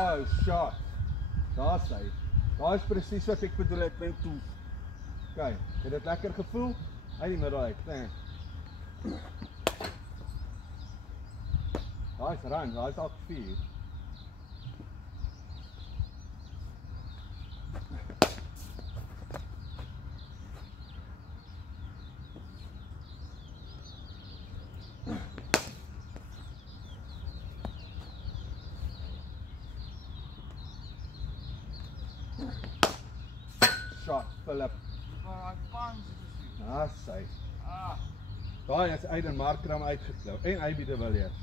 Oh, shot. Daar is hy. Daar is presies wat ek bedoel het met toe. Kijk, het dit lekker gevoel? Uit die middel uit, nee. Daar is run, daar is al 4. Shot, Philip. Daar is hy. Daar is Aiden Markram uitgeklou. En Ivy de Villiers.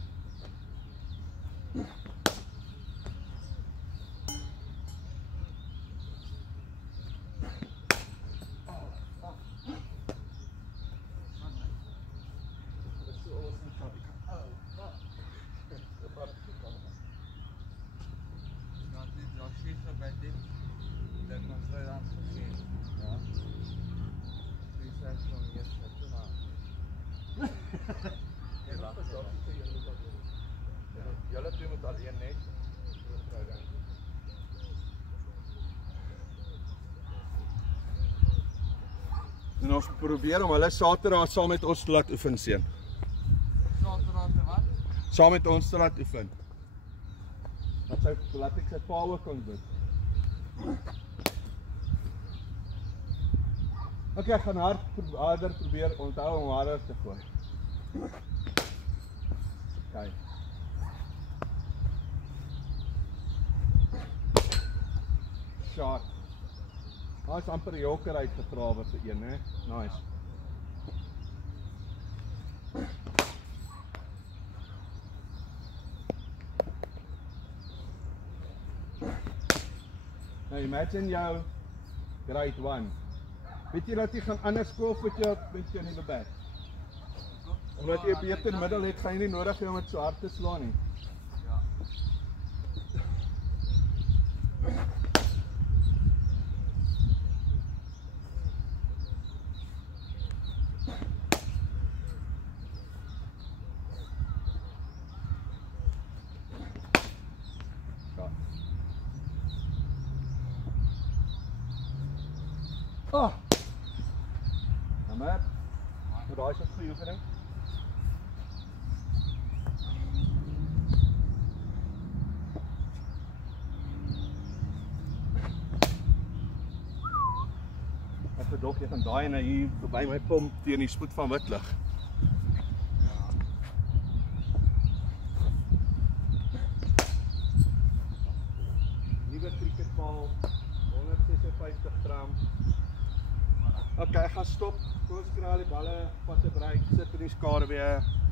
Julle twee moet alleen net. En ons probeer om hulle Saterdag saam met ons te laat oefen, seun. Saterdag te wat? Saam met ons te laat oefen. Laat ek sy pa ook kan doen. Ok, ek gaan harder probeer onthou om harder te gooi. Kijk. Shot. Daar is amper die joker uitgegrawe vir een, hè? Nice. Nou, imagine jou grade 1. Weet jy dat jy gaan anders skool met jou nuwe bag? Omdat jy 'n beter middel het, gaan jy nie nodig hê om dit so hard te slaan nie. Ja. Oh! Nou maar, daar is 'n goeie oefening. Ek bedog jy gaan daai en hier verby my pomp teen die spoed van wit lig. Nuwe cricketbal, 156 gram. Ok, ek gaan stop. Kom ons kry al die balle, vat 'n break, sit in die skaduwee.